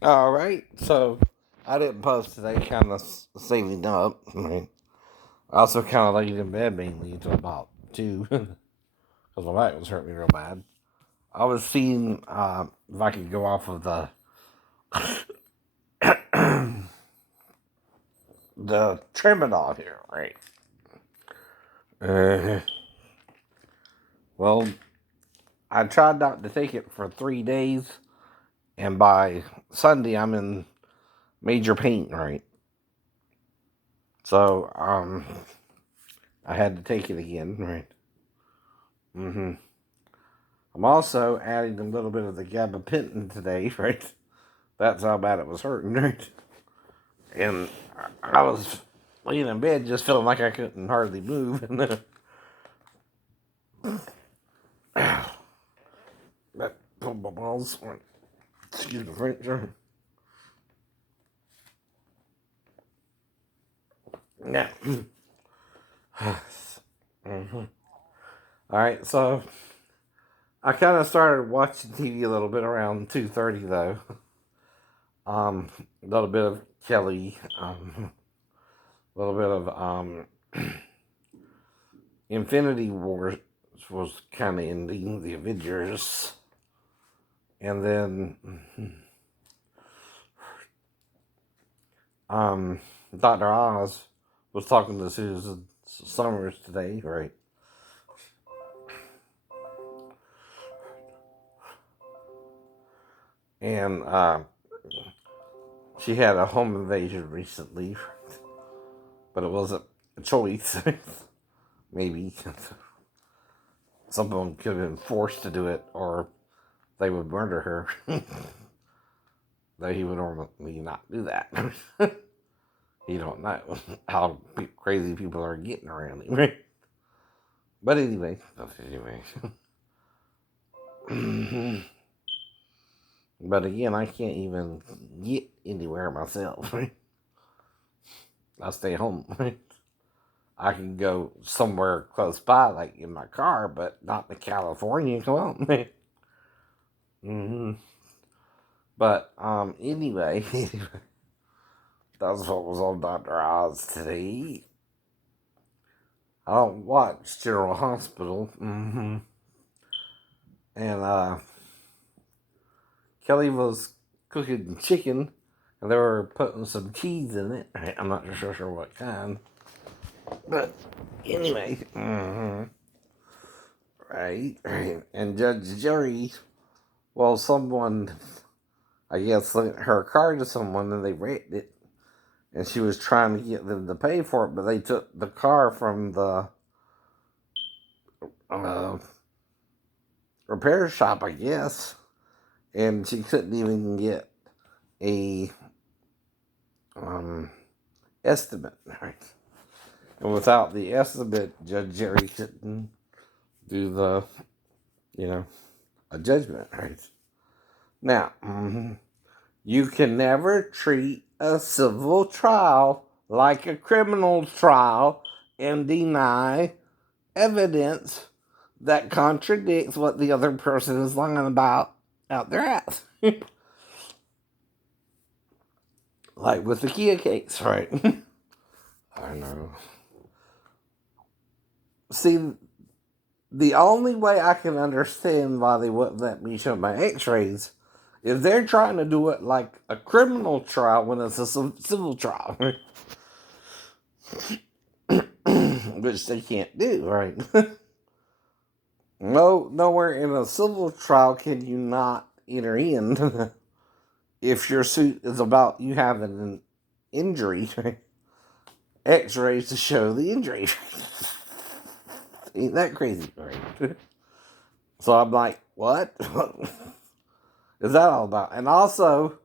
All right, so I didn't post today, kind of saving up. Right? I also kind of laid in bed mainly until about 2 because my back was hurting me real bad. I was seeing if I could go off of the Tramadol here, right? Uh, well, I tried not to take it for 3 days, and by Sunday I'm in major pain, right? So I had to take it again, right? Mm-hmm. I'm also adding a little bit of the gabapentin today, right? That's how bad it was hurting, right? And I was laying in bed just feeling like I couldn't hardly move. And then that pulled my balls. Excuse the French. Yeah. Mm-hmm. All right, so I kind of started watching TV a little bit around 2:30 though. A little bit of Kelly, a little bit of Infinity War was kind of ending the Avengers, and then um, Doctor Oz was talking to Susan Summers today, right? And she had a home invasion recently, but it wasn't a choice. Maybe someone could have been forced to do it, or they would murder her. Though he would normally not do that. You don't know how crazy people are getting around him, right? But anyway. But again, I can't even get anywhere myself, right? I stay home, right? I can go somewhere close by, like in my car, but not to California. Come on, man. Mm-hmm. But anyway, that's what was on Dr. Oz today. I don't watch General Hospital. Mm-hmm. And Kelly was cooking chicken, and they were putting some cheese in it. I'm not sure what kind, but anyway, right. And Judge Jury, well, someone, I guess, lent her car to someone, and they wrecked it, and she was trying to get them to pay for it, but they took the car from the uh, repair shop, I guess, and she couldn't even get a um, estimate, right? And without the estimate, Judge Jerry couldn't do you know, a judgment, right? Now, you can never treat a civil trial like a criminal trial and deny evidence that contradicts what the other person is lying about out their ass. Like with the Kia case, right? I know. See, the only way I can understand why they wouldn't let me show my x-rays is they're trying to do it like a criminal trial when it's a civil trial. Which they can't do, right? No, nowhere in a civil trial can you not enter in if your suit is about you having an injury. X-rays to show the injury. Ain't that crazy, right? So I'm like, what? Is that all about? And also,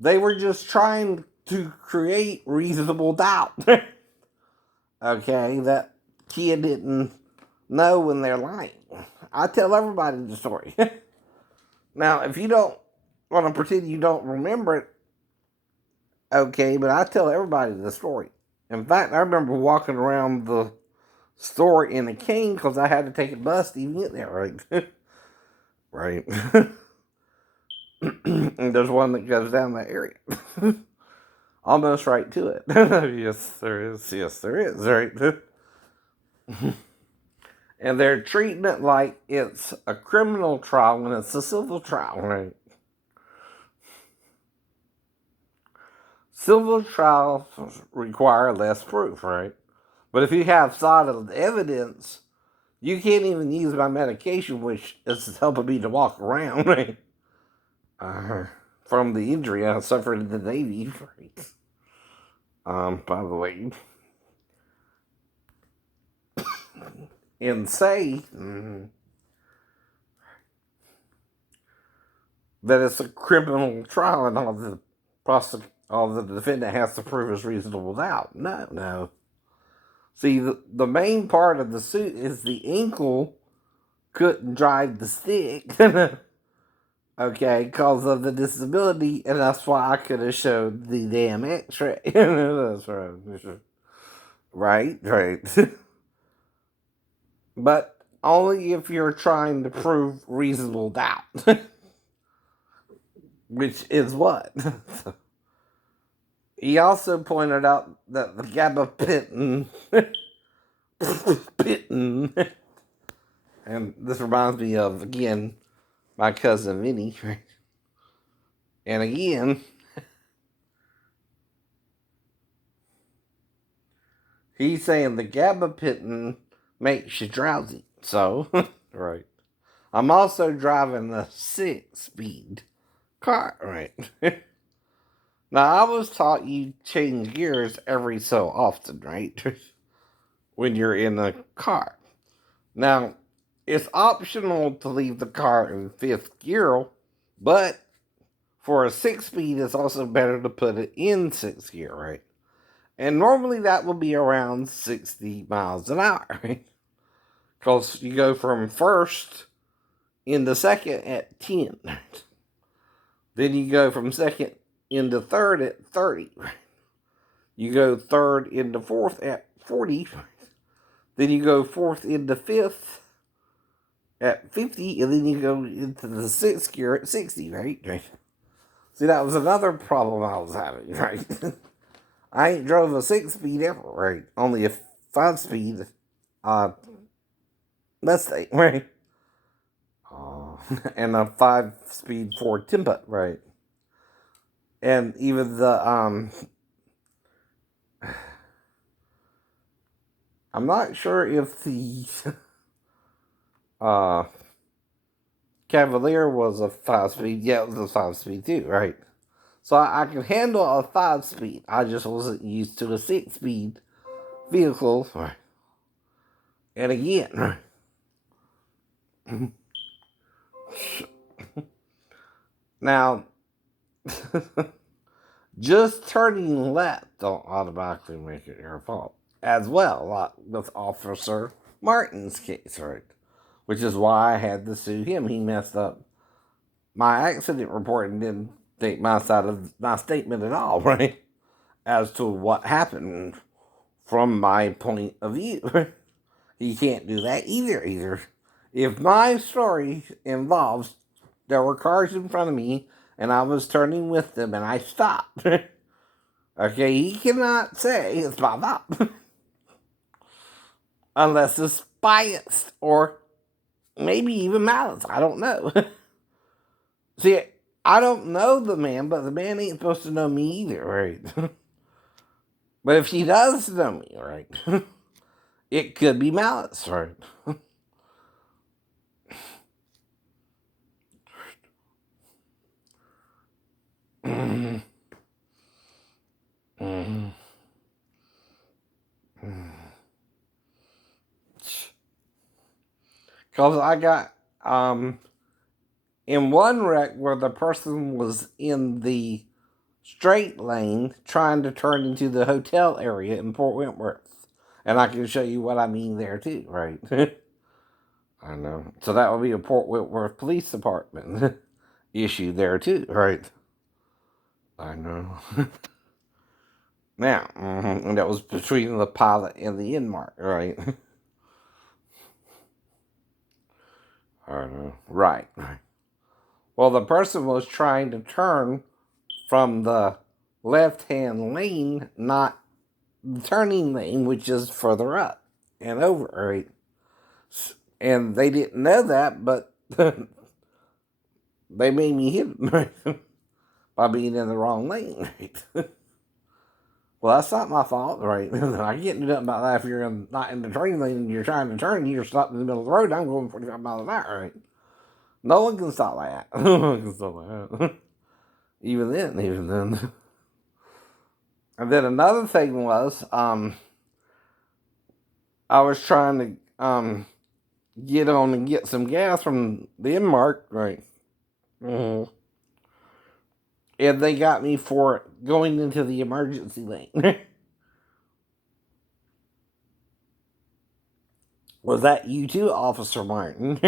they were just trying to create reasonable doubt. Okay, that kid didn't know when they're lying. I tell everybody the story. Now, if you don't want to pretend you don't remember it, okay, but I tell everybody the story. In fact, I remember walking around the store in a cane because I had to take a bus to even get there, right? Right. And there's one that goes down that area. Almost right to it. Yes, there is. Yes, there is. Right. And they're treating it like it's a criminal trial when it's a civil trial, right? Civil trials require less proof, right? But if you have solid evidence, you can't even use my medication, which is helping me to walk around, right? Uh, from the injury I suffered in the Navy, right? By the way, and say that it's a criminal trial and all the defendant has to prove is reasonable doubt. No, no. See, the main part of the suit is the ankle couldn't drive the stick, okay, because of the disability, and that's why I could have showed the damn X-ray. That's right, right, right. But only if you're trying to prove reasonable doubt, which is what. He also pointed out that the gabapentin, and this reminds me of, again, my cousin Vinny, right? And again, he's saying the gabapentin makes you drowsy. So, right. I'm also driving a 6-speed car, right? Now, I was taught you change gears every so often, right? When you're in a car. Now, it's optional to leave the car in 5th gear, but for a 6-speed, it's also better to put it in 6th gear, right? And normally that will be around 60 miles an hour, right? Because you go from first into second at 10. Then you go from second into third at 30. You go third into fourth at 40. Then you go fourth into fifth at 50. And then you go into the 6th gear at 60, right? See, that was another problem I was having, right? I ain't drove a 6-speed ever, right? Only a 5-speed Mustang, right? And a 5-speed Ford Tempo, right? And even the I'm not sure if the uh Cavalier was a 5-speed. Yeah, it was a 5-speed too, right? So I could handle a 5-speed. I just wasn't used to a 6-speed vehicle, right? And again, right? Now, just turning left don't automatically make it your fault. As well, like with Officer Martin's case, right? Which is why I had to sue him. He messed up my accident report and didn't take my side of my statement at all, right? As to what happened from my point of view. He can't do that either. If my story involves there were cars in front of me and I was turning with them and I stopped, okay, he cannot say it's my fault. Unless it's biased or maybe even malice. I don't know. See, I don't know the man, but the man ain't supposed to know me either, right? But if he does know me, right, it could be malice, right? Because I got in one wreck where the person was in the straight lane trying to turn into the hotel area in Port Wentworth. And I can show you what I mean there too, right? I know. So that would be a Port Wentworth Police Department issue there too, right? I know. Now, and that was between the pilot and the inmate, right? I know. Right. Well, the person was trying to turn from the left-hand lane, not the turning lane, which is further up and over, right? And they didn't know that, but they made me hit them, right? By being in the wrong lane, right? Well, that's not my fault, right? I can't do nothing about that if you're not in the turning lane and you're trying to turn and you're stopped in the middle of the road. I'm going 45 miles an hour, right? No one can stop that. No one can stop that. Even then. And then another thing was, I was trying to get on and get some gas from the Inmark, right? Mm-hmm. And they got me for going into the emergency lane. Was that you too, Officer Martin?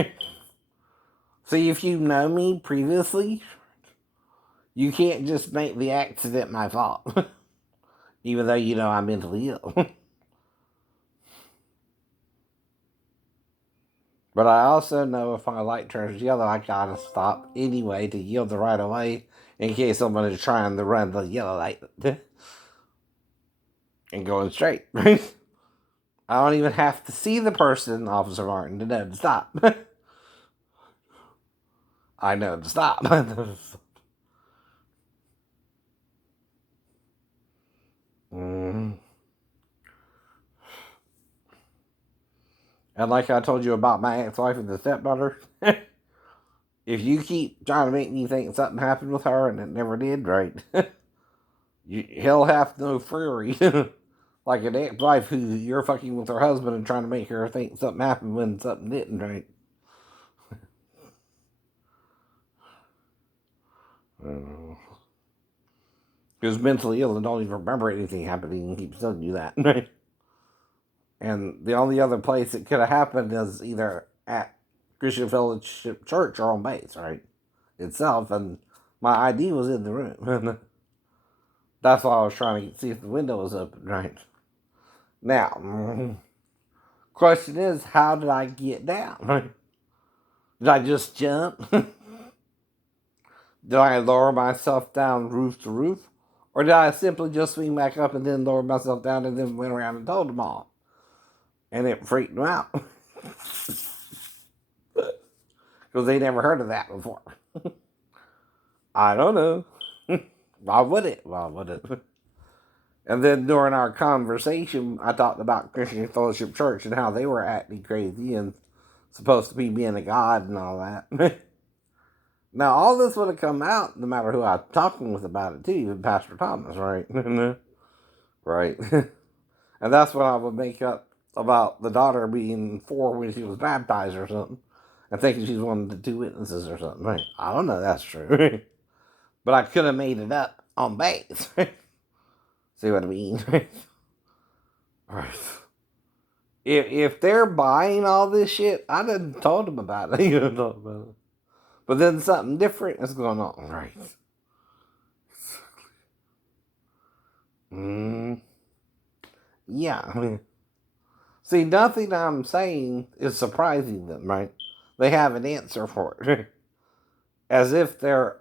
See, if you know me previously, you can't just make the accident my fault. Even though you know I'm mentally ill. But I also know if my light turns yellow, I gotta stop anyway to yield the right of way in case someone is trying to run the yellow light and going straight. I don't even have to see the person, Officer Martin, to know to stop. I know to stop. Mm. And like I told you about my ex-wife and the stepdaughter, if you keep trying to make me think something happened with her and it never did, right? He'll have no fury. Like an ex-wife who you're fucking with her husband and trying to make her think something happened when something didn't, right? Who's mentally ill and don't even remember anything happening and keeps telling you that, right? And the only other place it could have happened is either at Christian Fellowship Church or on base, right? Itself, and my ID was in the room. And that's why I was trying to see if the window was open, right? Now, question is, how did I get down? Right? Did I just jump? Did I lower myself down roof to roof? Or did I simply just swing back up and then lower myself down and then went around and told them all? And it freaked them out. Because they never heard of that before. I don't know. Why would it? Why would it? And then during our conversation, I talked about Christian Fellowship Church and how they were acting crazy and supposed to be being a god and all that. Now, all this would have come out no matter who I was talking with about it, too, even Pastor Thomas, right? Right. And that's what I would make up about the daughter being 4 when she was baptized or something, and thinking she's one of the 2 witnesses or something. Right? I don't know if that's true. But I could have made it up on base. See what I mean? Right. If they're buying all this shit, I didn't told them about it. But then something different is going on, right? Mm, yeah. I mean, see, nothing I'm saying is surprising them, right? They have an answer for it, as if they're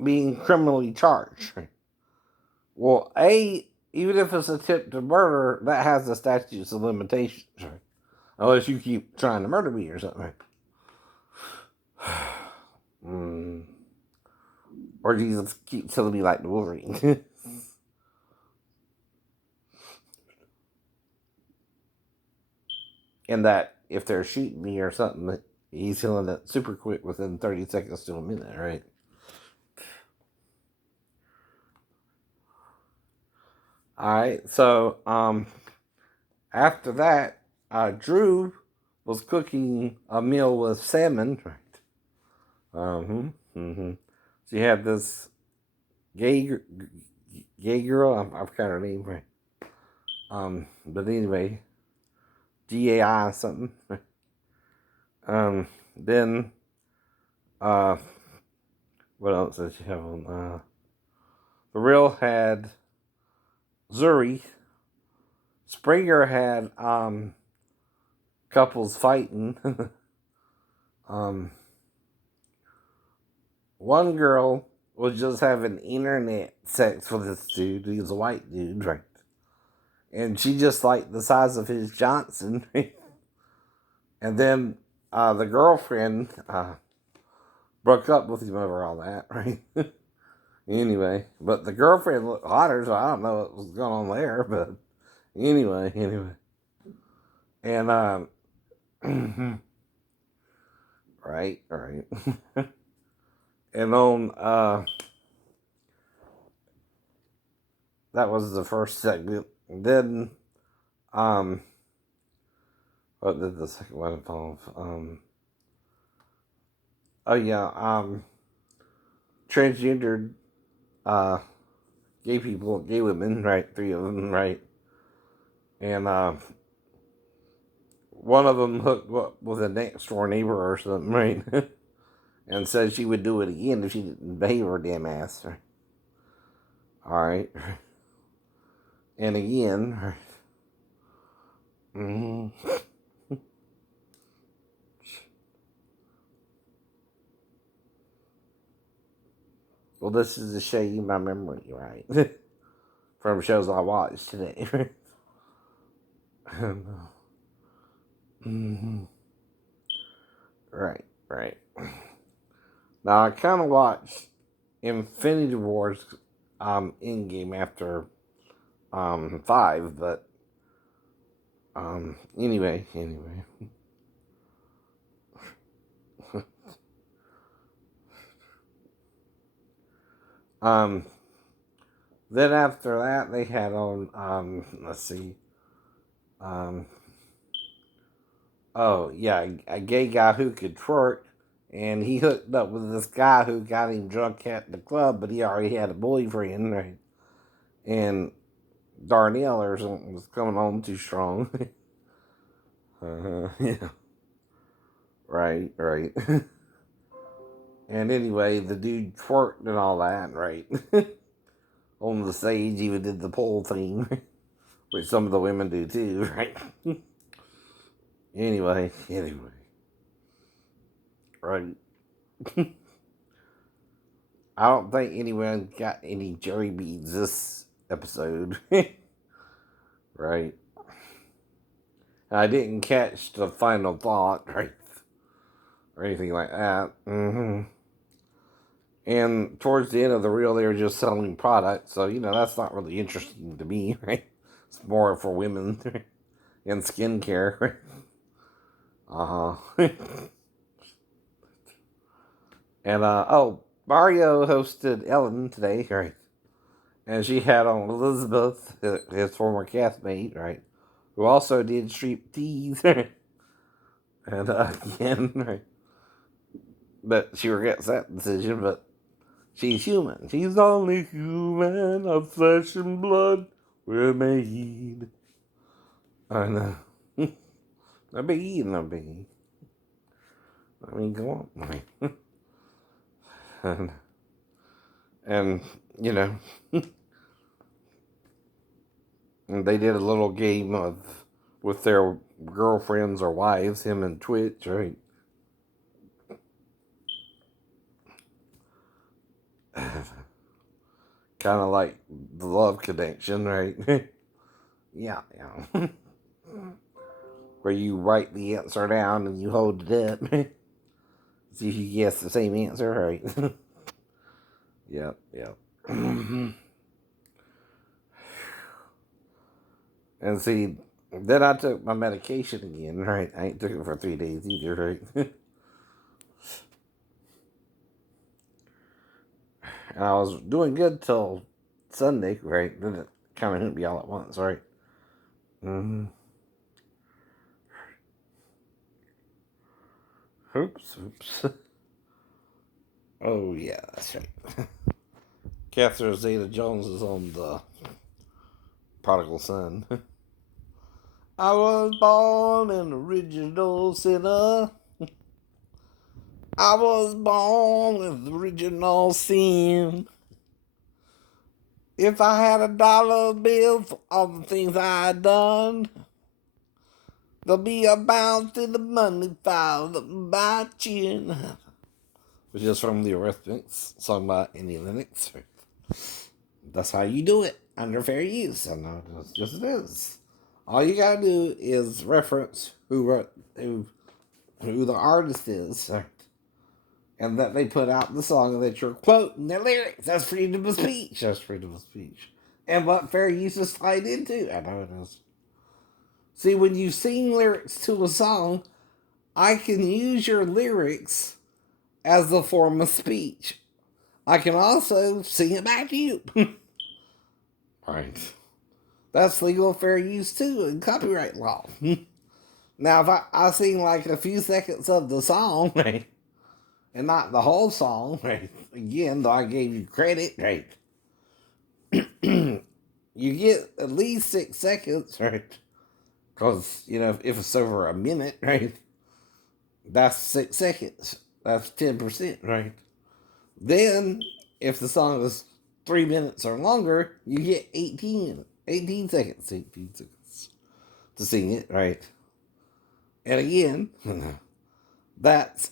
being criminally charged. Well, even if it's attempted murder, that has the statutes of limitations, right? Unless you keep trying to murder me or something. Mm. Or Jesus keeps telling me like the Wolverine. And that if they're shooting me or something, he's healing it super quick within 30 seconds to a minute, right? Alright, so after that, Drew was cooking a meal with salmon, right? She had this gay girl, I forgot her name, right? But anyway, GAI something. Then, uh, what else did she have on? The Real had Zuri. Springer had, couples fighting. um, one girl was just having internet sex with this dude. He's a white dude, right? And she just liked the size of his Johnson. And then the girlfriend broke up with him over all that, right? Anyway, but the girlfriend looked hotter, so I don't know what was going on there. But anyway. And, right. And on, that was the first segment. Then, what did the second one involve? Oh yeah, transgendered, uh, gay women, right? Three of them, right? And, one of them hooked up with a next door neighbor or something, right? And said she would do it again if she didn't behave her damn ass. Alright. And again. Mm-hmm. Well, this is to show you my memory, right? From shows I watched today. Mm-hmm. Right. Now, I kind of watched Infinity Wars Endgame after 5, but anyway. um Then after that they had on let's see, um oh yeah, a gay guy who could twerk, and he hooked up with this guy who got him drunk at the club, but he already had a boyfriend, right? And Darnell or something was coming on too strong. Yeah. Right. And anyway, the dude twerked and all that, right? On the stage, even did the pole thing, which some of the women do too, right? Anyway, right. I don't think anyone got any Jerry beads this episode, right? I didn't catch the final thought, right? Or anything like that. Mm-hmm. And towards the end of the reel, they were just selling products, so that's not really interesting to me, right? It's more for women and skincare, right? Uh-huh. And Mario hosted Ellen today, right? And she had on Elizabeth, his former castmate, right? Who also did strip tease, and again, right? But she regrets that decision. But she's human. She's only human. Of flesh and blood we're made. I know. A bee. I mean, go on. And you know, and they did a little game of with their girlfriends or wives, him and Twitch, right? Kind of like the love connection, right? Yeah. Where you write the answer down and you hold it up. See if you guess the same answer, right? Yep. And see, then I took my medication again, right? I ain't took it for 3 days either, right? And I was doing good till Sunday, right? Then it kind of hit me all at once, right? Mm-hmm. Oops. Oh, yeah, that's right. Catherine Zeta Jones is on the Prodigal Son. I was born an original sinner. I was born with original sin. If I had $1 bill for all the things I'd done, there'll be a bounce in the money file by chin. which is from the Arithmetics, sung by Annie Lennox. That's how you do it under fair use. I know that's just it is. All you gotta do is reference who the artist is, and that they put out the song that you're quoting their lyrics. That's freedom of speech. That's freedom of speech. And what fair use is tied into. I know it is. See, when you sing lyrics to a song, I can use your lyrics as a form of speech. I can also sing it back to you. Right. That's legal fair use too in copyright law. Now, if I sing like a few seconds of the song, right, and not the whole song, right, again, though I gave you credit, right, you get at least 6 seconds, right, because, if it's over a minute, right, that's 6 seconds. That's 10%, right? Then, if the song is 3 minutes or longer, you get 18 seconds to sing it, right? And again, that's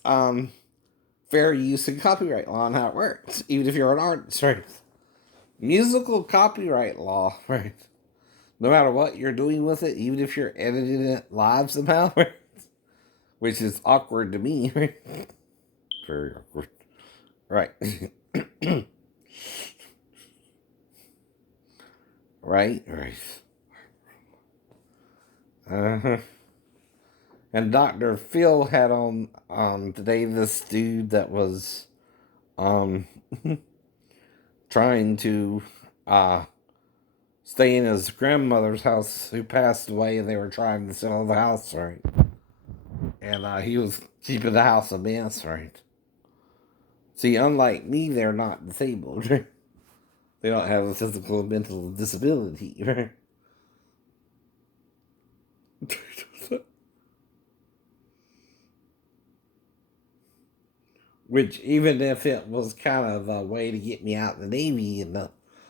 fair use and copyright law and how it works, even if you're an artist, right? Musical copyright law, right? No matter what you're doing with it, even if you're editing it live somehow, right? Which is awkward to me, right? Very awkward. Right. Right. Uh-huh. And Dr. Phil had on today this dude that was um trying to stay in his grandmother's house who passed away, and they were trying to sell the house, right? And he was keeping the house a mess, right? See, unlike me, they're not disabled. Right? They don't have a physical or mental disability, right? Which, even if it was kind of a way to get me out of the Navy, and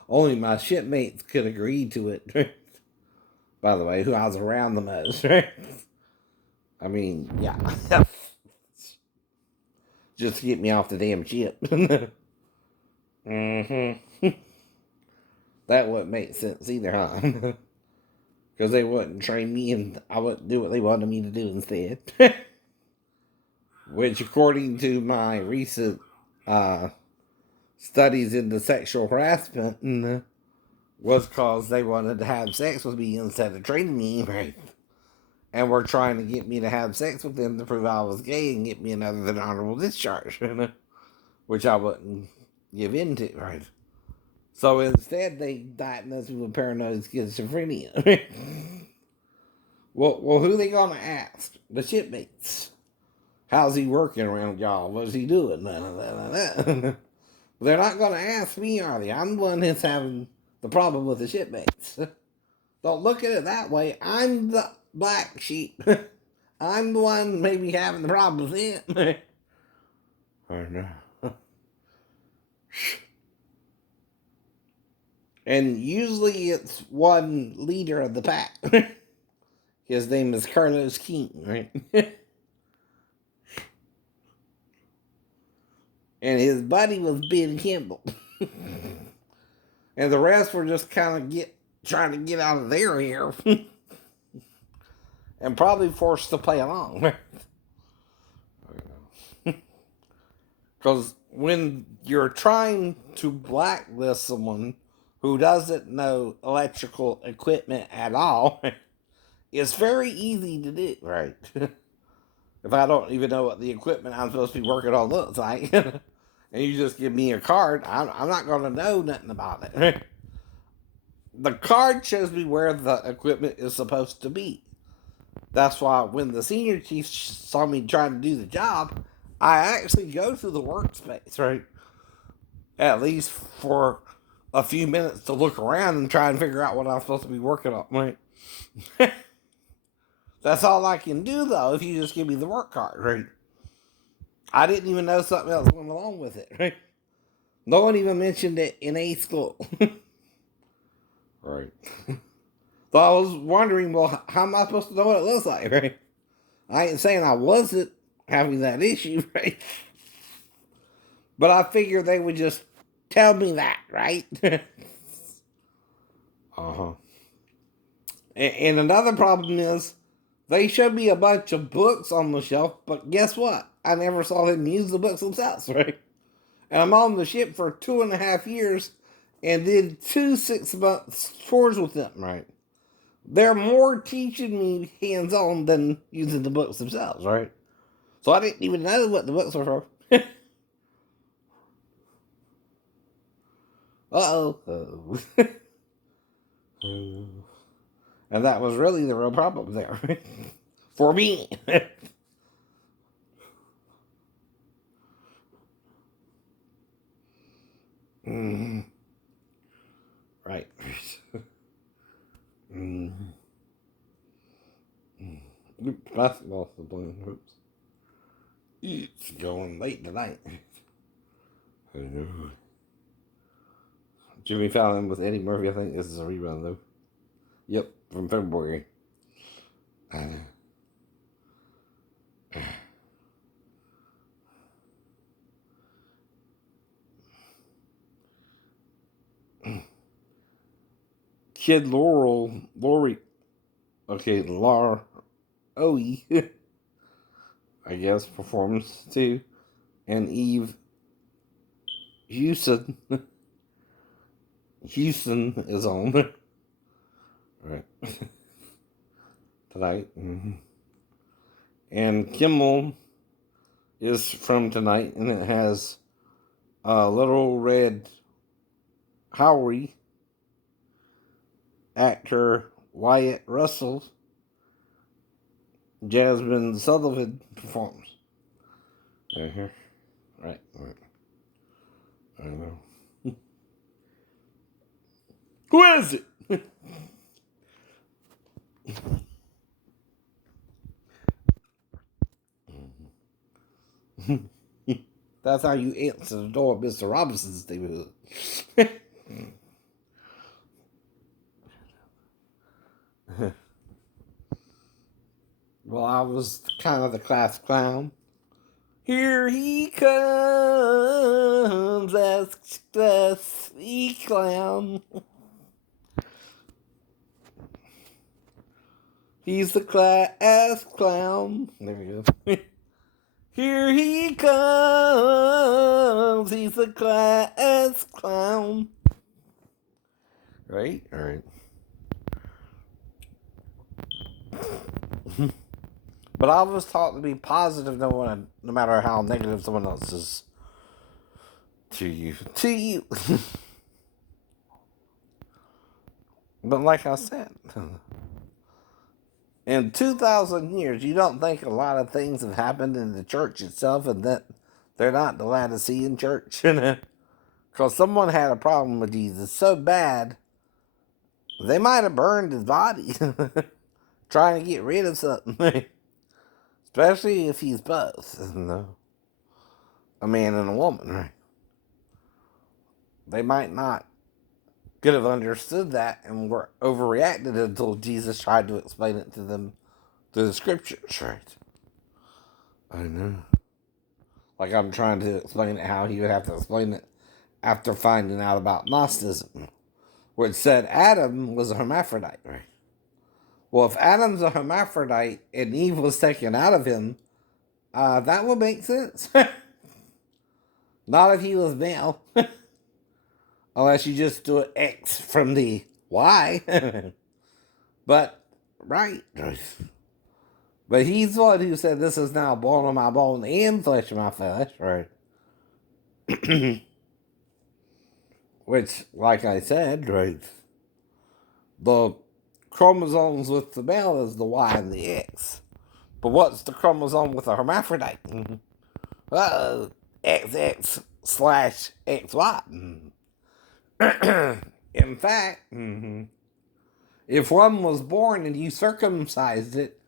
only my shipmates could agree to it, right? By the way, who I was around the most, right? I mean, yeah. Just to get me off the damn ship. Mm-hmm. That wouldn't make sense either, huh? Because they wouldn't train me and I wouldn't do what they wanted me to do instead. Which, according to my recent studies into sexual harassment, was because they wanted to have sex with me instead of training me, right? And were trying to get me to have sex with them to prove I was gay and get me another than honorable discharge, which I wouldn't give in to, right? So instead, they diagnosed me with paranoid schizophrenia. Well, who they gonna ask? The shipmates. How's he working around y'all? What's he doing? They're not gonna ask me, are they? I'm the one that's having the problem with the shipmates. Don't look at it that way. I'm the black sheep. I'm the one maybe having the problem with it. I know. And usually it's one leader of the pack. His name is Carlos King, right? And his buddy was Ben Kimball. And the rest were just kind of trying to get out of their hair. And probably forced to play along. Because when you're trying to blacklist someone who doesn't know electrical equipment at all, it's very easy to do, right? If I don't even know what the equipment I'm supposed to be working on looks like, and you just give me a card, I'm not going to know nothing about it. The card shows me where the equipment is supposed to be. That's why when the senior chief saw me trying to do the job, I actually go to the workspace, right? At least for a few minutes to look around and try and figure out what I'm supposed to be working on, right? That's all I can do, though, if you just give me the work card, right? I didn't even know something else went along with it, right? No one even mentioned it in A school. Right. So I was wondering, well, how am I supposed to know what it looks like, right? I ain't saying I wasn't having that issue, right? But I figured they would just tell me that, right? Uh-huh. And another problem is they showed me a bunch of books on the shelf, but guess what? I never saw them use the books themselves, right? And I'm on the ship for 2.5 years and did 2 6 months tours with them, right? They're more teaching me hands-on than using the books themselves, right? So I didn't even know what the books were for. Uh-oh. And that was really the real problem there. For me. Mm, right. Mm, basketball is playing. Oops. It's going late tonight. I know. Jimmy Fallon with Eddie Murphy. I think this is a rerun though. Yep, from February. I know. Kid Lori, okay, Lar Oe, I guess, performs too. And Eve Houston, Houston is on. Right. Tonight. Mm-hmm. And Kimmel is from tonight, and it has Little Red Howery, actor Wyatt Russell, Jasmine Sullivan performs. Uh-huh. Right. I know. Who is it? That's how you answer the door at Mr. Robinson's neighborhood. Well, I was kind of the class clown. Here he comes, that's the sweet clown. He's the class clown. There we go. Here he comes, he's the class clown. Right? All right. But I was taught to be positive no matter how negative someone else is to you. To you. But like I said, in 2,000 years, you don't think a lot of things have happened in the church itself and that they're not the Laodicean church? Because someone had a problem with Jesus so bad, they might have burned his body trying to get rid of something. Especially if he's both, a man and a woman, right? They might not could have understood that and were overreacted until Jesus tried to explain it to them through the scriptures, right? I know. Like I'm trying to explain it how he would have to explain it after finding out about Gnosticism, where it said Adam was a hermaphrodite, right? Well, if Adam's a hermaphrodite and Eve was taken out of him, that would make sense. Not if he was male. Unless you just do an X from the Y. But, right. But he's the one who said, this is now bone of my bone and flesh of my flesh, right? Which, like I said, right, the chromosomes with the male is the Y and the X. But what's the chromosome with a hermaphrodite? XX slash XY. In fact, if one was born and you circumcised it,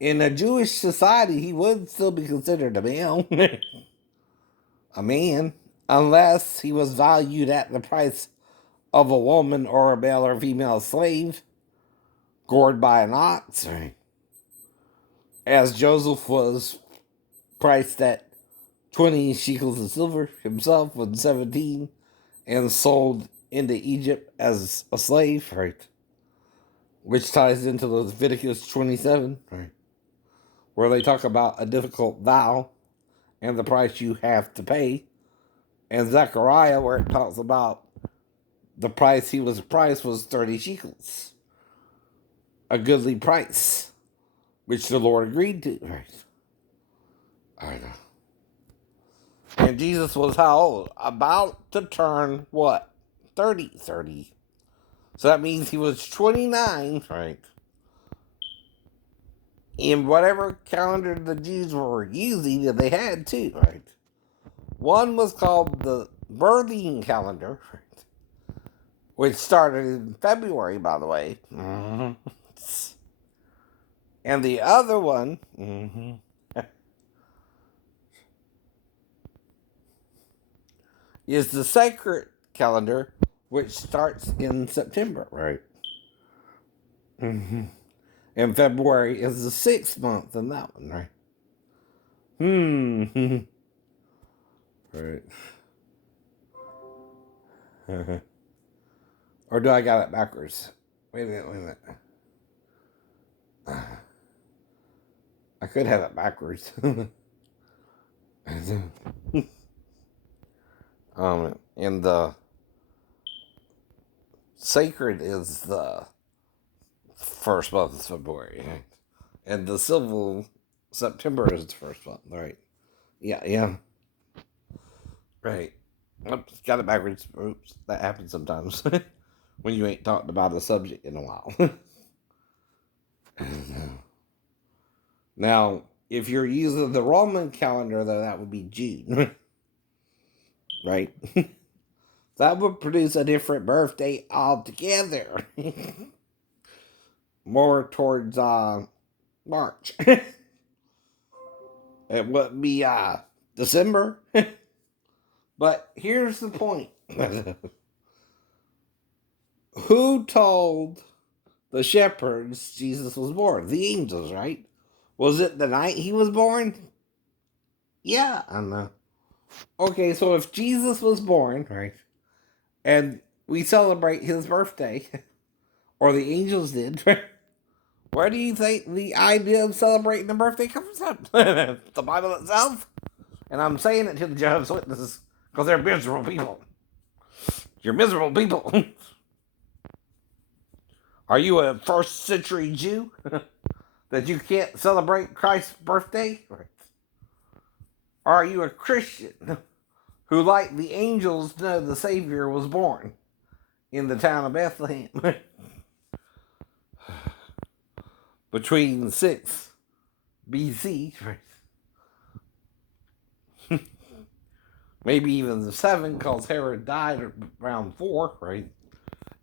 in a Jewish society, he would still be considered a male. A man. Unless he was valued at the price of a woman or a male or female slave, gored by an ox. As Joseph was priced at 20 shekels of silver himself with 17 and sold into Egypt as a slave, right? Which ties into Leviticus 27, right? Where they talk about a difficult vow and the price you have to pay. And Zechariah, where it talks about the price he was priced was 30 shekels. A goodly price, which the Lord agreed to, right? I know. And Jesus was how old? About to turn what? 30. 30. So that means he was 29, right? In whatever calendar the Jews were using, that they had too, right? One was called the birthing calendar, right? Which started in February, by the way. Mm-hmm. And the other one is the sacred calendar, which starts in September, right? Mm-hmm. And February is the 6th month in that one, right? Right. Or do I got it backwards? Wait a minute. I could have it backwards. And the sacred is the first month of February, right? And the civil September is the first month, right? Yeah. Right. Oops, got it backwards. Oops, that happens sometimes when you ain't talked about a subject in a while. Now, if you're using the Roman calendar, though, that would be June, right? That would produce a different birthday altogether. More towards March. It wouldn't be December. But here's the point. Who told the shepherds Jesus was born? The angels, right? Was it the night he was born? Yeah, I know. Okay, so if Jesus was born, right, and we celebrate his birthday, or the angels did, right, where do you think the idea of celebrating the birthday comes from? The Bible itself? And I'm saying it to the Jehovah's Witnesses because they're miserable people. You're miserable people. Are you a first century Jew that you can't celebrate Christ's birthday? Or are you a Christian who, like the angels, know the Savior was born in the town of Bethlehem between 6 BC, right? Maybe even the 7, because Herod died around 4, right?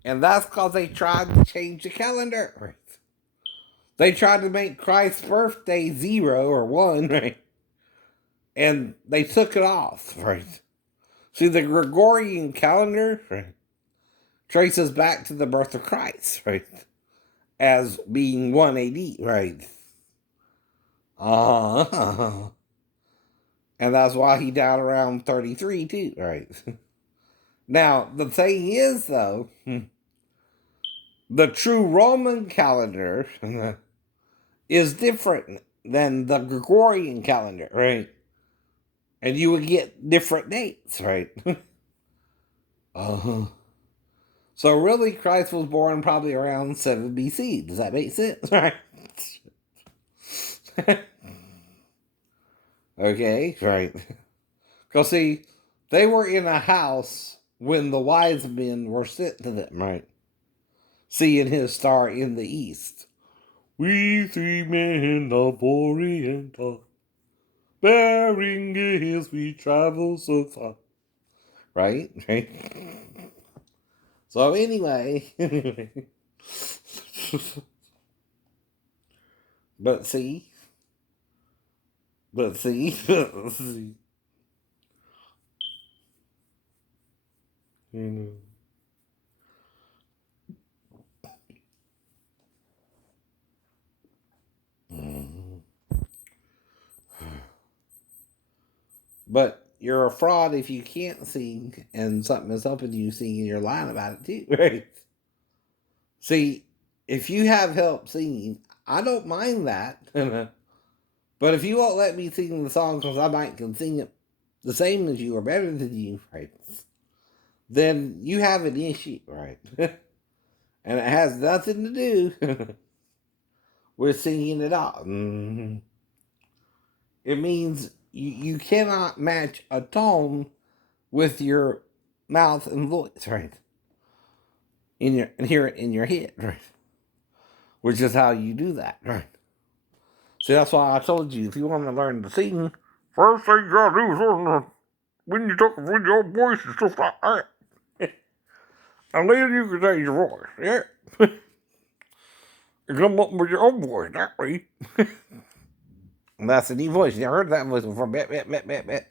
And that's because they tried to change the calendar, right? They tried to make Christ's birthday 0 or 1, right? And they took it off, right? See, the Gregorian calendar, right, traces back to the birth of Christ, right? As being 1 AD, right? Uh-huh. And that's why he died around 33, too, right? Now, the thing is, though, the true Roman calendar is different than the Gregorian calendar, right? And you would get different dates, right? uh-huh. So really, Christ was born probably around 7 BC. Does that make sense? Right? Okay, right. Because see, they were in a house when the wise men were sent to them, right? Seeing his star in the east. We 3 men of Orient are bearing gifts we travel so far. Right? Right? So anyway. But see. But see. You know. But you're a fraud if you can't sing and something is helping you sing and you're lying about it too, right? See, if you have help singing, I don't mind that. But if you won't let me sing the song because I might can sing it the same as you or better than you, right? Then you have an issue, right? And it has nothing to do with singing at all. It means you cannot match a tone with your mouth and voice, right? And hear it in your head, right? Which is how you do that, right? See, that's why I told you if you want to learn to sing, first thing you gotta do is learn when you talk with your voice and stuff like that. And then you can change your voice, yeah. You come up with your own voice that way. And that's a new voice. You never heard that voice before. Bet, bet, bet, bet, bet.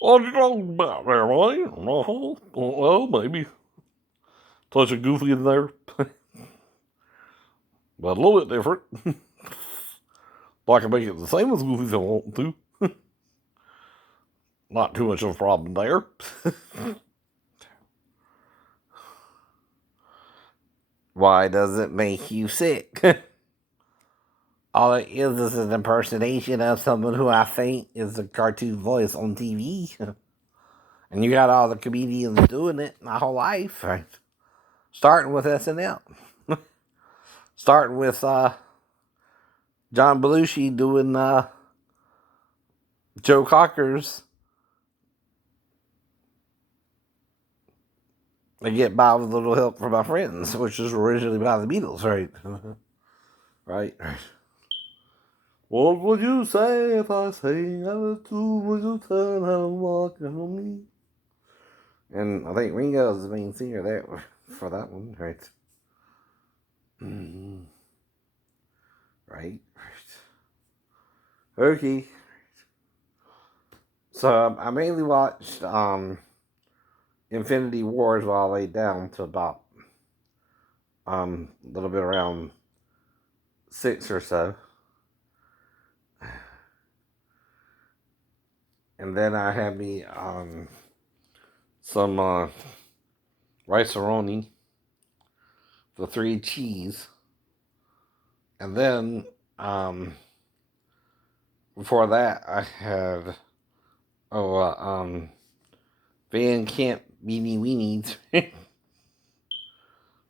What are you talking about there, buddy? Well, maybe. Touch a goofy in there. But a little bit different. I can make it the same as Goofy if I want to. Not too much of a problem there. Why does it make you sick? All it is an impersonation of someone who I think is a cartoon voice on TV. And you got all the comedians doing it my whole life. Right? Starting with SNL. Starting with John Belushi doing Joe Cocker's I Get By With a Little Help From My Friends, which was originally by the Beatles, right? Right. What would you say if I sang out of tune? Would you turn out walking on me? And I think Ringo is the main singer there for that one, right? Right. Okay. So I mainly watched Infinity Wars while I laid down to about a little bit around 6 or so. And then I had me some rice-a-roni, the 3 cheese. And then before that I had Van Camp Beanie Weenies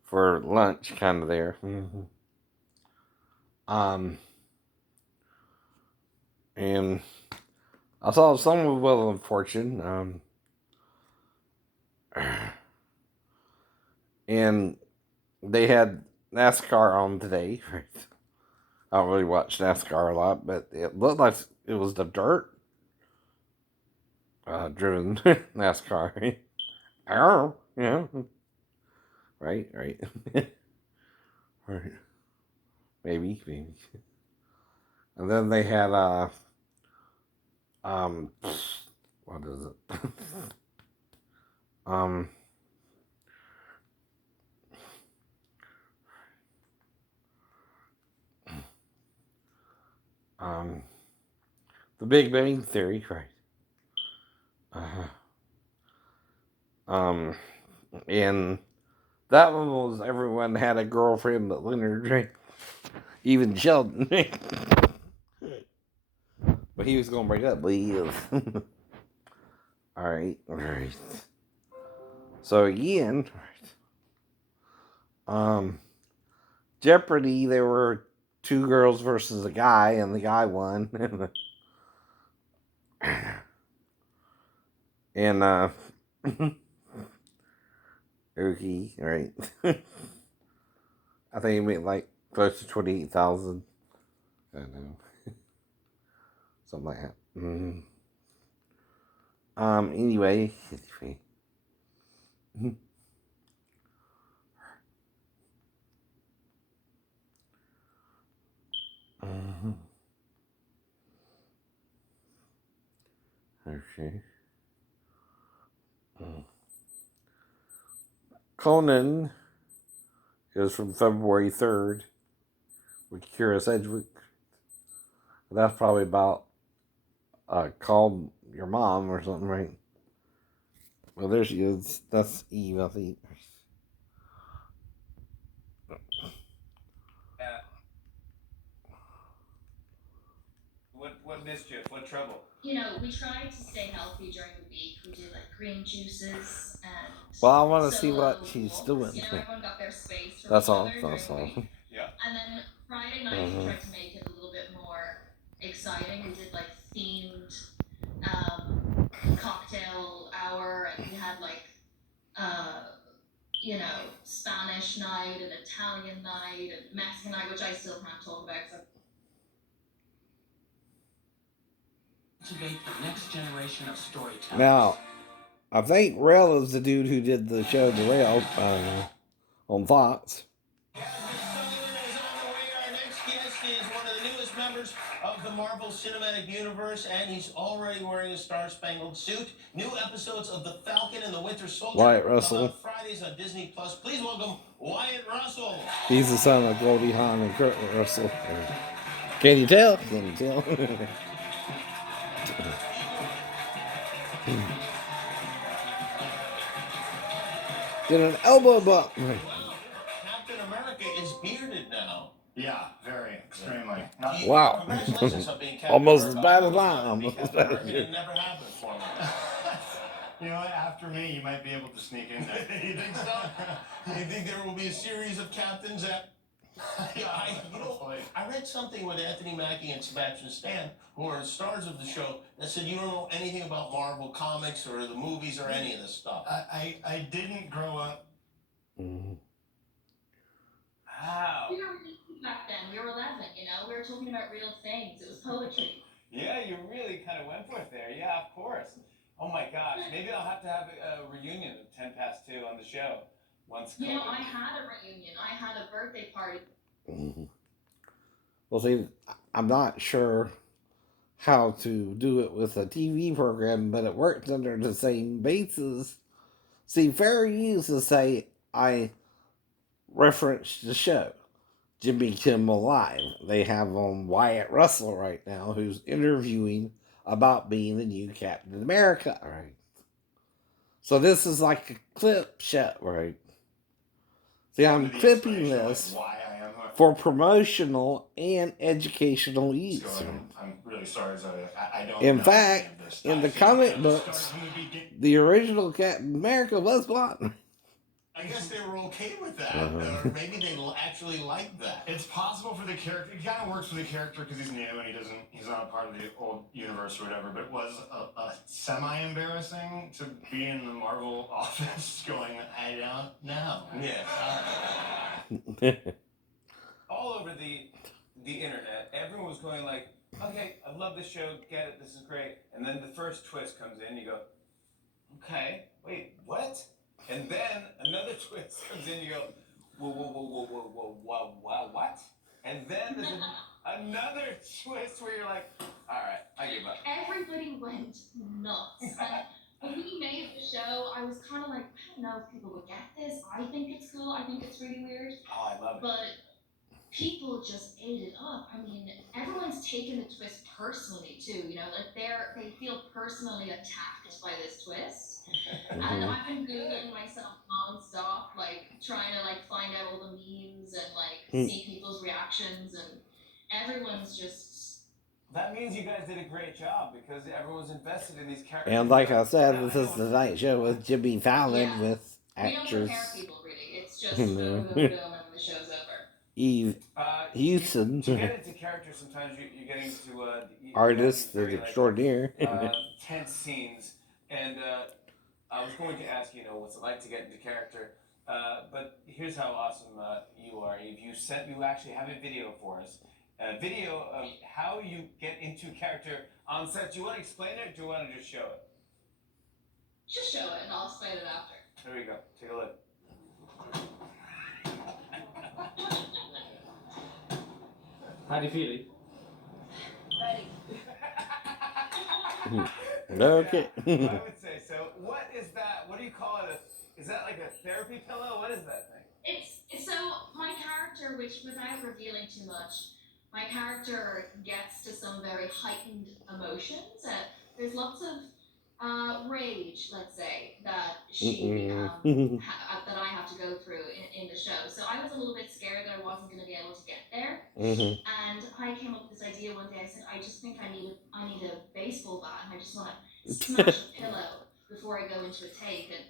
for lunch, kind of there. And I saw some of Wheel of Fortune. And they had NASCAR on today. Right? I don't really watch NASCAR a lot, but it looked like it was the dirt driven NASCAR. Right? Oh, yeah. Right. Right. Maybe. And then they had what is it? The Big Bang Theory, right? And that one was everyone had a girlfriend but Leonard, right? Even Sheldon, but he was gonna break up, but he is. All right. So again, Jeopardy. There were 2 girls versus a guy, and the guy won. And okay, right. I think he made like close to 28,000. I don't know, something like that. Anyway. Okay. Conan It was from February 3rd with Kira Sedgwick. That's probably about called your mom or something, right? Well, there she is. That's Eve, I think. What mischief? What trouble? We tried to stay healthy during the week. We did like green juices and Well, I want to see what solo she's walks. doing. Everyone got their space from That's each all. other That's during the all. week. Yeah. And then Friday night we tried to make it a little bit more exciting. We did like themed cocktail hour, and we had like uh Spanish night and Italian night and Mexican night, which I still can't talk about because Activate the next generation of storytellers. Now, I think Rel is the dude who did the show The Rail on Fox. Our next guest is one of the newest members of the Marvel Cinematic Universe, and he's already wearing a Star-Spangled Suit. New episodes of The Falcon and the Winter Soldier Wyatt come Russell. out Fridays on Disney Plus. Please welcome Wyatt Russell. He's the son of Goldie Hawn and Kurt Russell. Can you tell? Can you tell? Did an elbow bump. Captain America is bearded now. Yeah, very, extremely. Wow. Congratulations on being Captain Almost America. as bad as I mine. was Almost as Captain bad as America. you. It never happened for me. You know what? After me, you might be able to sneak in there. You think so? You think there will be a series of captains that? Yeah, I read something with Anthony Mackie and Sebastian Stan, who are stars of the show, that said you don't know anything about Marvel comics or the movies or any of this stuff. I didn't grow up. Mm-hmm. Wow. We were back then. We were 11. We were talking about real things. It was poetry. Yeah, you really kind of went for it there. Yeah, of course. Oh my gosh. Maybe I'll have to have a reunion of 10 past 2 on the show. Once I had a reunion. I had a birthday party. Mm-hmm. Well, see, I'm not sure how to do it with a TV program, but it works under the same basis. See, fair use to say I referenced the show. Jimmy Kimmel Live. They have on Wyatt Russell right now, who's interviewing about being the new Captain America, right? So this is like a clip show, right? See, I'm clipping this for promotional and educational use. So I'm really sorry, Zoe. I don't. In fact, in the comic books, the original Captain America was blonde. I guess they were okay with that, or maybe they actually liked that. It's possible for the character. It kind of works for the character because he's new and he's not a part of the old universe or whatever. But it was a semi-embarrassing to be in the Marvel office going, I don't know. Yeah. All over the internet, everyone was going like, okay, I love this show, get it, this is great. And then the first twist comes in, you go, okay, wait, what? And then another twist comes in, you go, whoa, whoa, whoa, whoa, whoa, whoa, whoa, whoa, what? And then there's another twist where you're like, all right, I give up. Everybody went nuts. When we made the show, I was kind of like, I don't know if people would get this. I think it's cool. I think it's really weird. Oh, I love it. But people just ate it up. I mean, everyone's taken the twist personally too. Like they feel personally attacked by this twist. And I've been googling myself nonstop, like trying to like find out all the memes and like see people's reactions, and everyone's just. That means you guys did a great job because everyone's invested in these characters. And like I said, this is the night show with Jimmy Fallon with We don't actress. prepare people really. It's just boom, boom, boom, and the show's over. Eve Houston. To get into character, sometimes you're getting to artist extraordinaire. Tense scenes, and I was going to ask what's it like to get into character, but here's how awesome you are, Eve. You actually have a video for us, a video of how you get into character on set. Do you want to explain it, or do you want to just show it? Just show it, and I'll explain it after. There we go. Take a look. How do you feel? Ready. Okay. Yeah, I would say so. What is that? What do you call it? Is that like a therapy pillow? What is that thing? It's So my character, which without revealing too much, my character gets to some very heightened emotions. There's lots of rage, let's say, that that I have to go through in the show. So I was a little bit scared that I wasn't going to be able to get there. And I came up with this idea one day. I said, I just think I need a baseball bat, and I just want to smash a pillow before I go into a take. And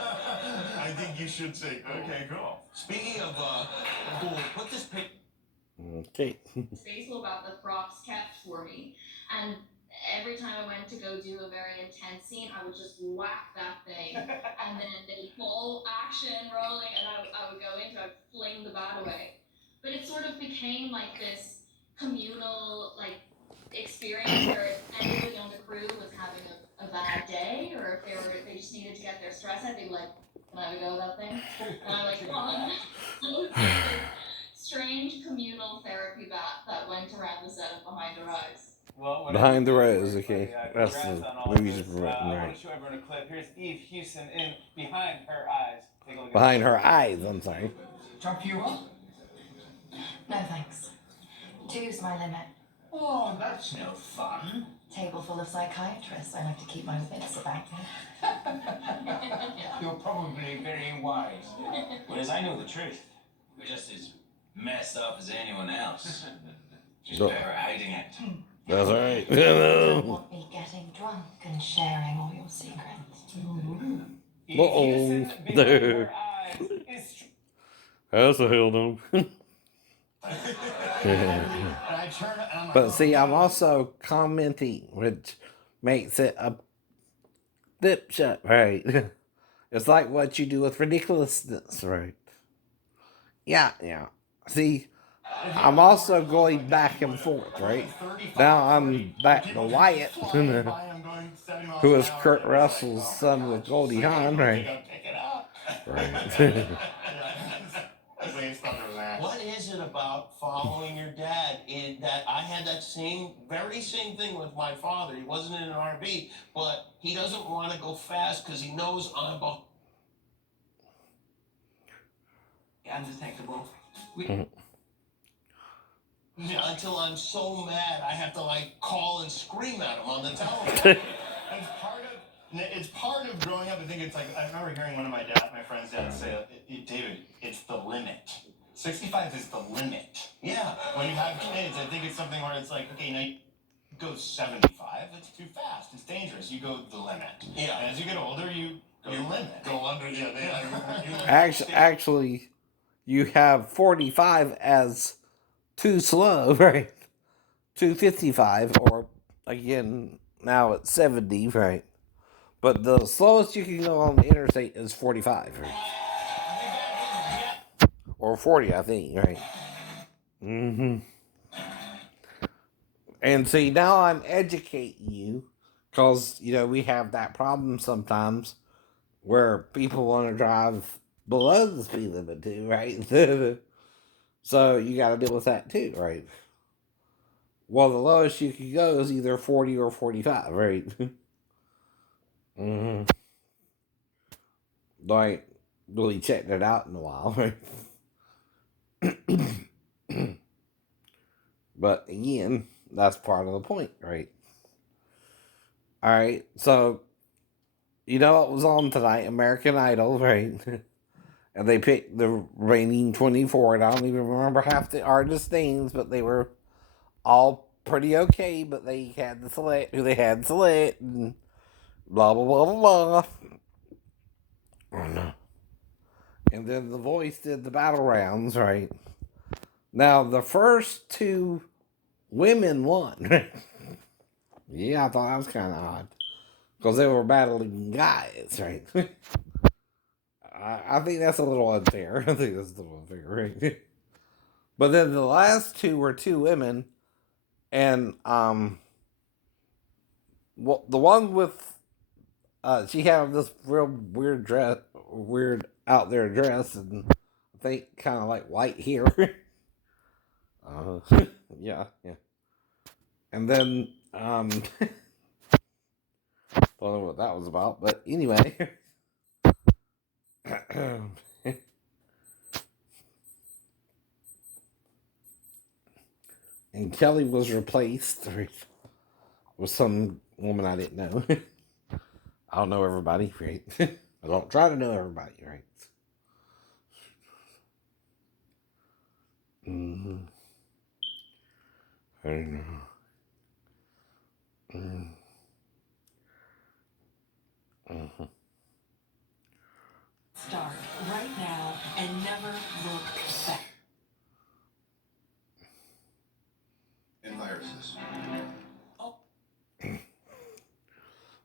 I think you should say cool. Okay, cool. Speaking of cool, put this pic. Okay. this baseball bat that props kept for me, and every time I went to go do a very intense scene, I would just whack that thing, and then they'd pull action rolling, and I would go into, I'd fling the bat away. But it sort of became like this communal experience where anybody on the crew was having a bad day, or if they just needed to get their stress out, they'd be like, "Can I have a go at that thing?" And I'm like, "Come on." So it's like this strange communal therapy bat that went around the set of Behind Her Eyes. Well, Behind the Rose, but, okay. That's That's the on all movies this. written, I want right. to show everyone a clip. Here's Eve Houston in Behind Her Eyes. Take a look. Behind Her Eyes, I'm sorry. Drop you off? No thanks. Two's my limit. Oh, that's no fun. Table full of psychiatrists. I like to keep my wits about me. You're probably very wise. Whereas I know the truth. We're just as messed up as anyone else. Just No. better at hiding it. That's right. You don't want me getting drunk and sharing all your secrets. Eve Houston Behind Her Eyes is That's the hell no. And I turn and I'm like, But see, I'm also commenting, which makes it a dip shot, right? It's like what you do with ridiculousness, right? Yeah. See, I'm also going back and forth, right? Now I'm back to Wyatt, who is Kurt Russell's son with Goldie Hawn, right? Right. What is it about following your dad in that I had that very same thing with my father. He wasn't in an RV, but he doesn't want to go fast because he knows I'm undetectable. until I'm so mad I have to call and scream at him on the telephone. It's part of growing up. I think it's like, I remember hearing one of my friend's dad say, David, it's the limit. 65 is the limit. Yeah. When you have kids, I think it's something where it's like, okay, now you go 75, it's too fast, it's dangerous. You go the limit. Yeah. And as you get older, you go the limit. Go under. Actually, you have 45 as too slow, right? 255, or again, now it's 70, right? But the slowest you can go on the interstate is 45, right? Or 40, I think, right? And see, now I'm educating you, because, we have that problem sometimes where people want to drive below the speed limit too, right? So you got to deal with that too, right? Well, the lowest you can go is either 40 or 45, right? Like, really checked it out in a while, right? But again, that's part of the point, right? Alright, so, you know what was on tonight? American Idol, right? And they picked the remaining 24, and I don't even remember half the artists' names, but they were all pretty okay, but they had to select who they had to select, and blah, blah, blah, blah, blah. Oh, no. And then The Voice did the battle rounds, right? Now, the first two women won. Yeah, I thought that was kind of odd. Because they were battling guys, right? I think that's a little unfair. Right? But then the last two were two women. And, well, the one with, she had this real weird out there dress, and I think kind of like white hair. Yeah. And then, don't know what that was about, but anyway. and Kelly was replaced with some woman I didn't know. I don't know everybody, right? I don't try to know everybody, right? Mm-hmm. I don't know. Mm-hmm. Start right now and never look back. And viruses.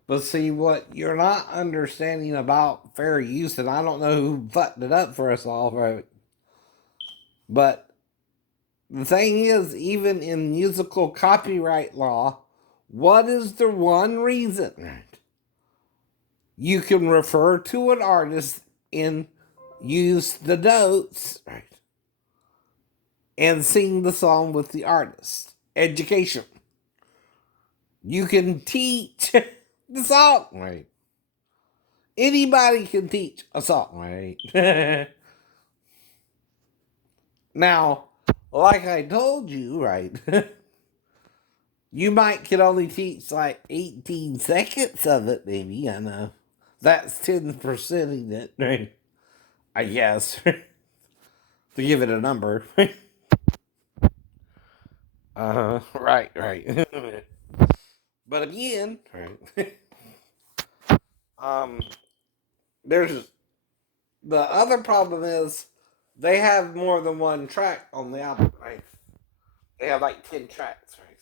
But see, what you're not understanding about fair use, and I don't know who fucked it up for us all, right? But the thing is, even in musical copyright law, what is the one reason you can refer to an artist and use the notes, right, and sing the song with the artist? Education. You can teach the song, right? Anybody can teach a song, right? Now, like I told you, right, you might can only teach like 18 seconds of it, maybe. I know. That's 10%ing it, right? I guess. To give it a number. Right, right. But again, right, um, there's the other problem is they have more than one track on the album, right? They have like 10 tracks, right?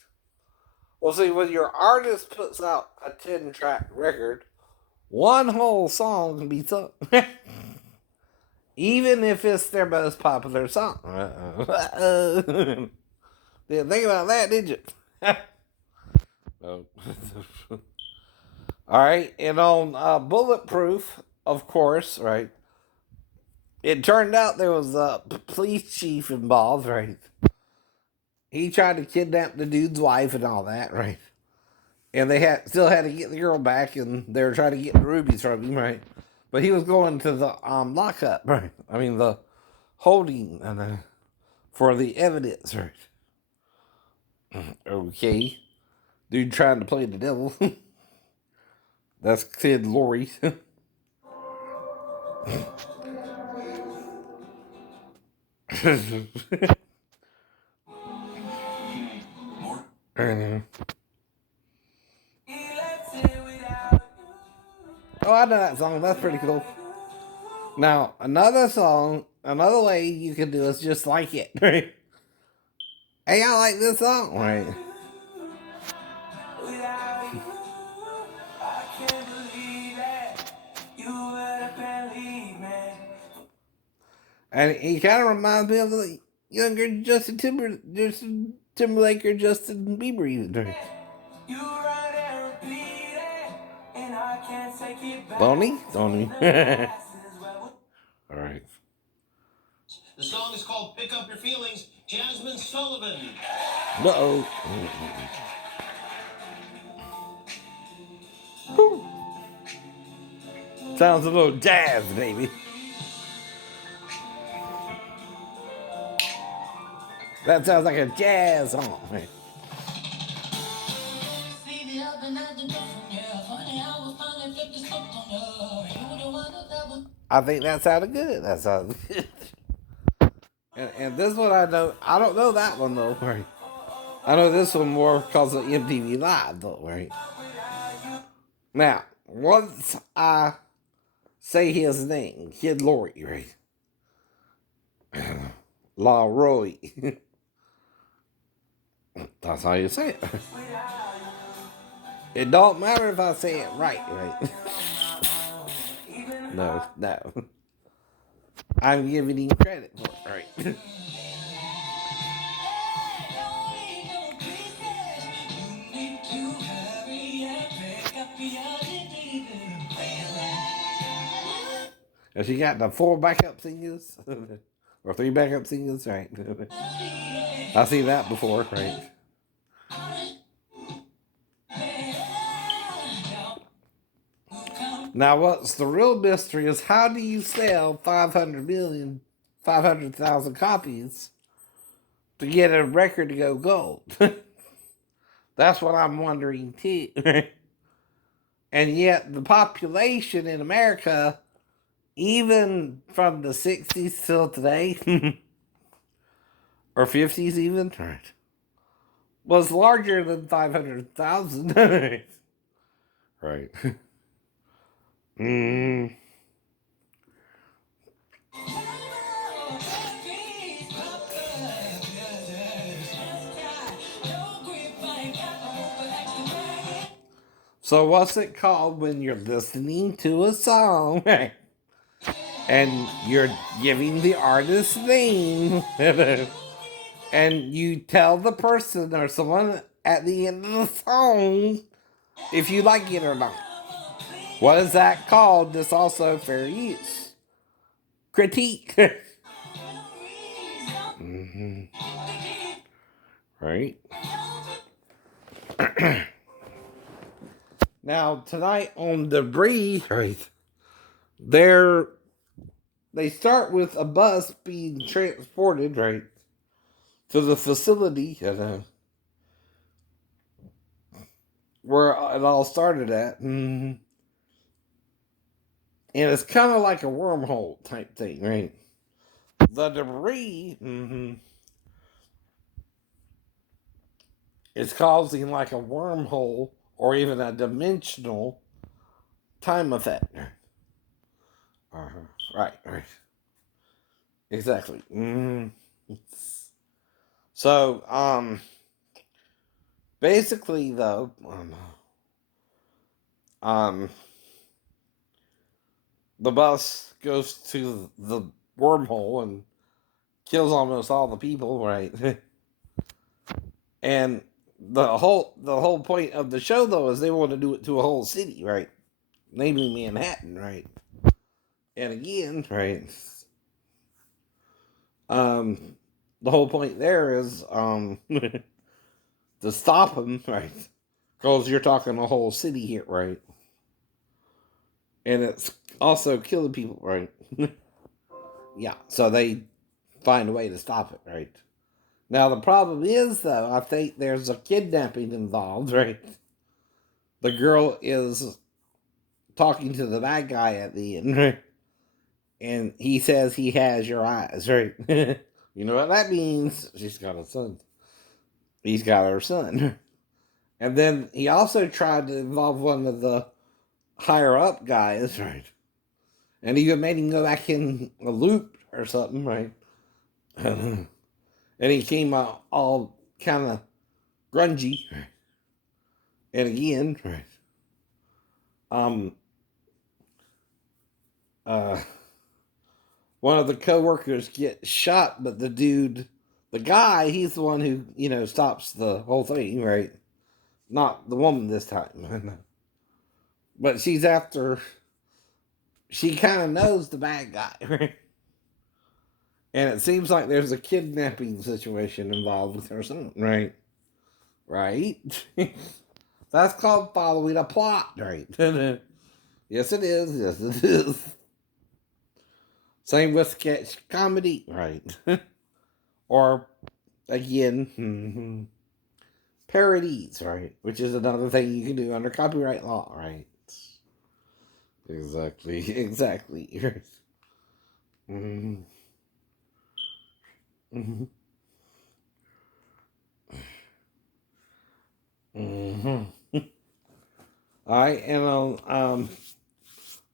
Well, see, when your artist puts out a 10-track record, one whole song can be sung. Even if it's their most popular song. Didn't think about that, did you? No. All right, and on Bulletproof, of course, right? It turned out there was a police chief involved, right? He tried to kidnap the dude's wife and all that, right? And they still had to get the girl back, and they were trying to get the rubies from him, right? But he was going to the lockup, right? I mean the holding for the evidence, right? Okay, dude trying to play the devil. That's Kid Lori. Oh, I know that song. That's pretty cool. Now, another song, another way you can do is just like it, right? Hey, I like this song, right? And he kind of reminds me of the younger Justin Timberlake or Justin Bieber, right? Don't he? Don't he? All right. The song is called Pick Up Your Feelings, Jasmine Sullivan. Uh-oh. Sounds a little jazz, baby. That sounds like a jazz song, man. I think that sounded good. That sounded good. And this one I know. I don't know that one though. Right? I know this one more because of MTV Live though. Right? Now, once I say his name, Kid Lori, right? La Roy. That's how you say it. It don't matter if I say it right, right? No, no. I'm giving him credit for it, right? And she got the 4 backup singers, or 3 backup singers, right? I've seen that before, right? Now, what's the real mystery is how do you sell 500,000 copies to get a record to go gold? That's what I'm wondering too. And yet the population in America, even from the 60s till today, or 50s even, right, was larger than 500,000. Right. Mm. So what's it called when you're listening to a song and you're giving the artist name and you tell the person or someone at the end of the song if you like it or not? What is that called? That's also fair use. Critique. Mm-hmm. Right? Now, tonight on Debris, right, they start with a bus being transported, right, to the facility where it all started at. Mm-hmm. And it's kind of like a wormhole type thing, right? The debris is causing like a wormhole or even a dimensional time effect. Right. Exactly. So, basically, though, the bus goes to the wormhole and kills almost all the people, right? And the whole point of the show, though, is they want to do it to a whole city, right? Namely Manhattan, right? And again, right? The whole point there is to stop them, right? Because you're talking a whole city here, right? And it's also killing people, right? Yeah, so they find a way to stop it, right? Now the problem is, though, I think there's a kidnapping involved, right? The girl is talking to the bad guy at the end, right? And he says he has your eyes, right? You know what that means? She's got a son. He's got her son. And then he also tried to involve one of the higher up guys, right? And even made him go back in a loop or something, right? And he came out all kind of grungy. Right? And again, right? Um, uh, One of the co-workers gets shot, but the guy, he's the one who, stops the whole thing, right? Not the woman this time. But she kind of knows the bad guy, right? And it seems like there's a kidnapping situation involved with her son, right? Right? That's called following a plot, right? Yes, it is. Yes, it is. Same with sketch comedy, right? Or, again, parodies, right? Which is another thing you can do under copyright law, right? Exactly. Mm-hmm. Mm-hmm. Mm-hmm. All right, and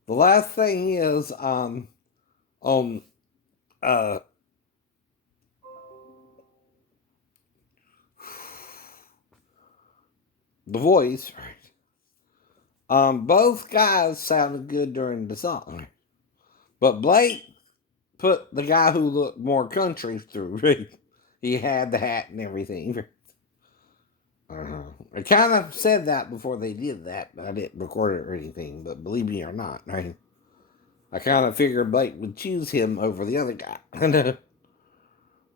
the last thing is on uh the voice, right? Both guys sounded good during the song, but Blake put the guy who looked more country through. Right? He had the hat and everything. I kind of said that before they did that, but I didn't record it or anything. But believe me or not, right? I kind of figured Blake would choose him over the other guy.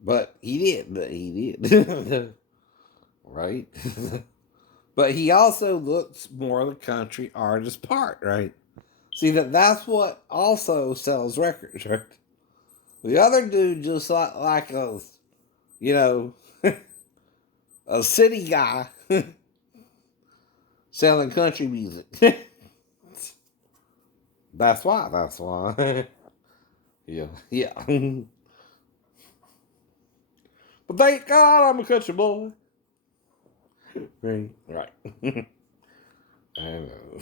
But he did. Right? But he also looks more the country artist part, right? See, that's what also sells records, right? The other dude just like a you know, a city guy selling country music. That's why. Yeah, yeah. But thank God I'm a country boy. Right. I know.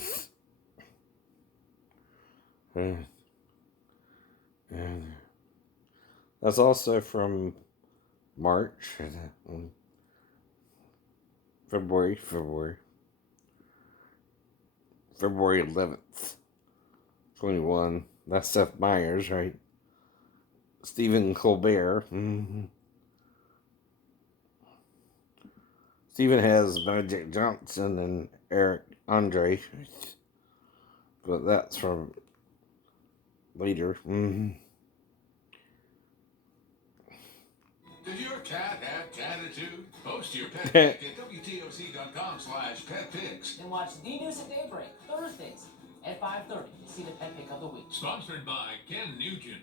And that's also from March. February 11th, 21. That's Seth Meyers, right? Stephen Colbert. Stephen has Magic Johnson and Eric Andre, but that's from later. Does your cat have catitude? Post your pet pic at WTOC.com/petpics. And watch the news at daybreak, Thursdays at 5:30 to see the pet pick of the week. Sponsored by Ken Nugent.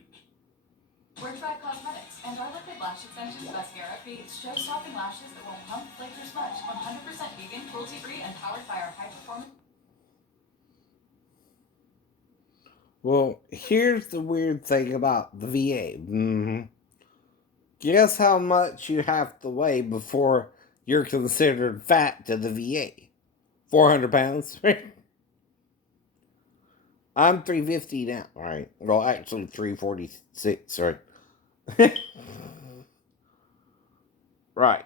Workside Cosmetics and our liquid lash extensions mascara creates show-stopping lashes that won't pump, flake, or smudge. 100% vegan, cruelty-free, and powered by our high-performance. Well, here's the weird thing about the VA. Guess how much you have to weigh before you're considered fat to the VA? 400 pounds. I'm 350 now, right? Well, actually 346, right? Right.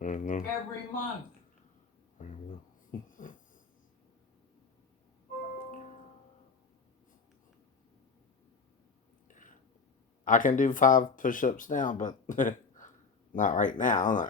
Every month. I can do 5 push-ups now, but not right now.